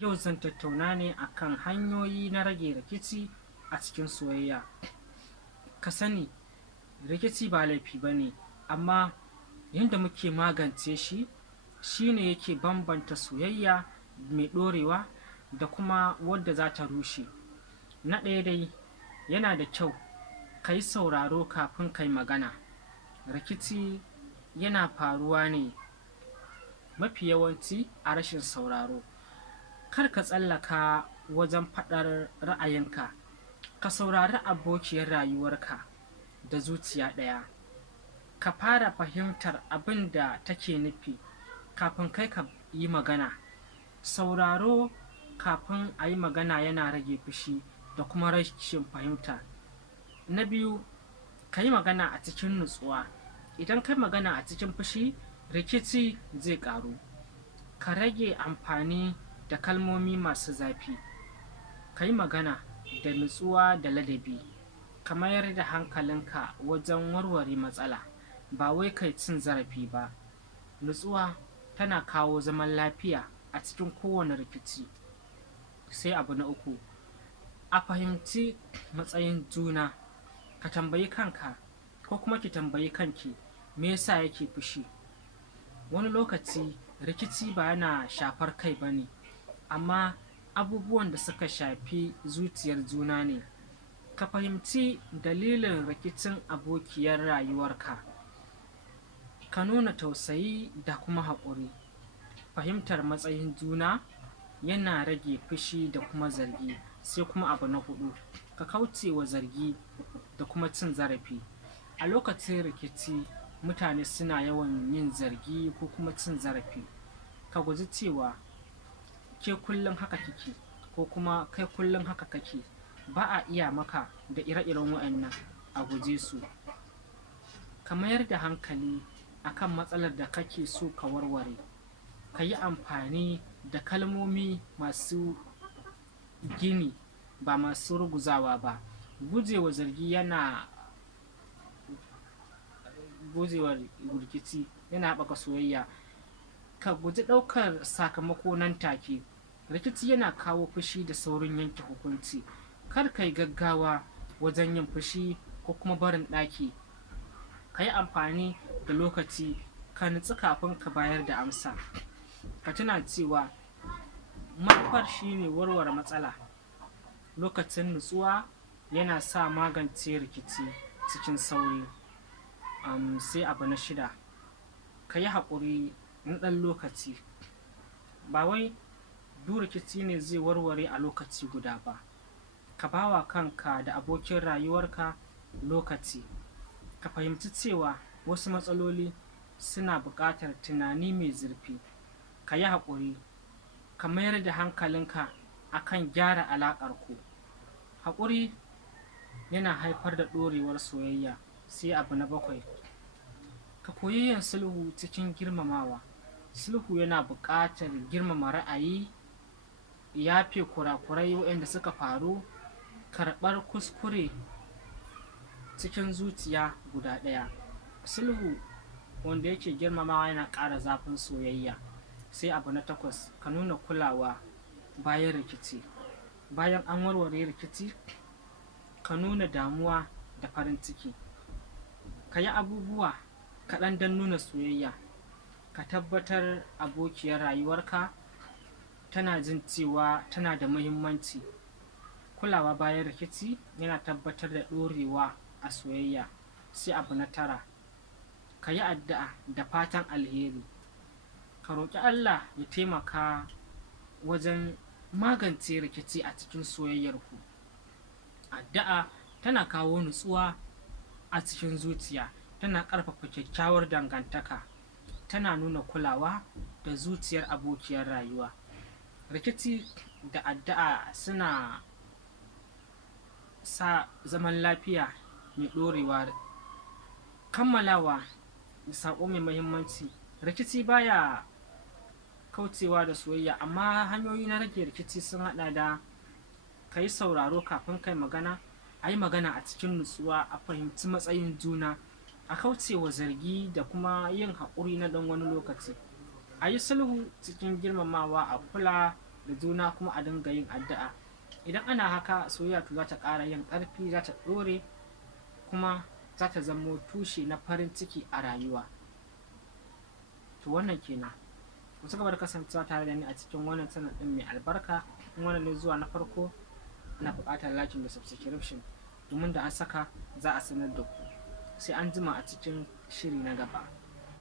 Yau zan tattauna ne akan hanyoyi na rage rikici a cikin soyayya. Ka sani, rikici ba laifi ba ne, amma yadda muke magance shi shine yake bambanta soyayya mai ɗorewa da kuma wadda za ta rushe. Na ɗaya dai, yana da kyau ka yi sauraro kafin ka yi magana. Rikici yana faruwa ne mafi yawanci a rashin sauraro. Kar ka tsallaka wajen faɗar ra'ayinka, ka saurari abokiyar rayuwarka da zuciya ɗaya. Ka fara fahimtar abin da take nufi kafin kai ka yi magana. Sauraro kafin a yi magana yana rage fushi da kuma rashin fahimta. Na biyu, ka yi magana a cikin nutsuwa. Idan ka yi magana a cikin fushi, rikici zai ƙaru. Ka rage amfani da kalmomi masu zafi. Ka yi magana da nutsuwa da ladabi. Ka mayar da hankalinka wajen warware matsala, ba wai kai cin zarafi ba. Nutsuwa tana kawo zaman lafiya a cikin kowane rikici. Sai abu na uku, a fahimci matsayin juna. Ka tambayi kanka ko kuma ki tambayi kanki, me yasa yake fushi? Wani lokaci rikici ba yana shafar kai ba ne, amma abubuwan da suka shafi zuciyar juna ne. Ka fahimci dalilin rikicin abokiyar rayuwarka. Ka nuna tausayi da kuma haƙuri. Fahimtar matsayin juna yana rage fushi da kuma zargi. Sai kuma abu na huɗu, ka kauce wa zargi da kuma cin zarafi. A lokacin rikici, mutane suna yawan yin zargi ko kuma cin zarafi. Ka guji cewa ke kullum haka kike ko kuma kai kullum haka kake. Ba a iya maka da ire-iren waɗannan, a guje su. Ka mayar da hankali akan matsalar da kake so ka warware. Ka yi amfani da kalmomi masu gini, ba masu ruguzawa ba. Gujewa zargi yana gujewa rikici yana haɓaka soyayya. Ka guji ɗaukar sakamako nan take. Rikici yana kawo fushi da saurin yanke hukunci. Kar ka yi gaggawa wajen yin fushi ko kuma barin ɗaki. Ka yi amfani da lokaci, ka nutsu kafin ka bayar da amsa. Ka tuna cewa manufar shine warware matsala. Lokacin nutsuwa yana sa magance rikici cikin sauri. Sai abu na shida, ka yi haƙuri na ɗan lokaci. Ba wai duk rikici ne zai warware a lokaci guda ba. Ka ba wa kanka da abokin rayuwarka lokaci. Ka fahimci cewa wasu matsaloli suna buƙatar tunani mai zurfi. Ka yi haƙuri. Ka mayar da hankalinka akan gyara alaƙarku. Haƙuri yana haifar da ɗorewar soyayya. Sai abu na bakwai, ka koyi yin sulhu cikin girmamawa. Sulhu yana buƙatar girmama ra'ayi, yafe kurakurai waɗanda suka faru, karɓar kuskure cikin zuciya guda ɗaya. Sulhu wanda yake girmamawa yana ƙara zafin soyayya. Sai abu na takwas, ka nuna kulawa bayan rikici. Bayan an warware rikici, ka nuna damuwa da farin ciki. Ka yi abubuwa kaɗan don nuna soyayya. Ka tabbatar abokiyar rayuwarka tana jin cewa tana da muhimmanci. Kulawa bayan rikici yana tabbatar da ɗorewa a soyayya. Sai abu na tara, ka yi addu'a da fatan alheri. Ka roƙi Allah ya taimaka wajen magance rikici a cikin soyayyarku. Addu'a tana kawo nutsuwa a cikin zuciya, tana ƙarfafa kyakkyawar dangantaka, tana nuna kulawa da zuciyar abokiyar rayuwa. Rikici da addu'a suna sa zaman lafiya mai ɗorewa. Kammalawa da saƙo mai muhimmanci, rikici baya kaucewa da soyayya, amma hanyoyi na rage rikici sun haɗa da ka yi sauraro kafin ka yi magana, a yi magana a cikin nutsuwa, a fahimci matsayin juna, a kaucewa zargi da kuma yin haƙuri na ɗan wani lokaci, a yi sulhu cikin girmamawa, a kula da juna kuma a dinga yin addu'a. Idan ana haka soyayya to za ta ƙara yin ƙarfi, za ta ɗore kuma za ta zamo tushe na farin ciki a rayuwa. To wannan kenan. Ku ci gaba da kasancewa tare da ni a cikin wannan channel ɗin mai albarka. In wannan ne zuwa na farko, ina buƙatar liking da subscription domin da an saka za a sanar da ku. Sai an jima a cikin shiri na gaba.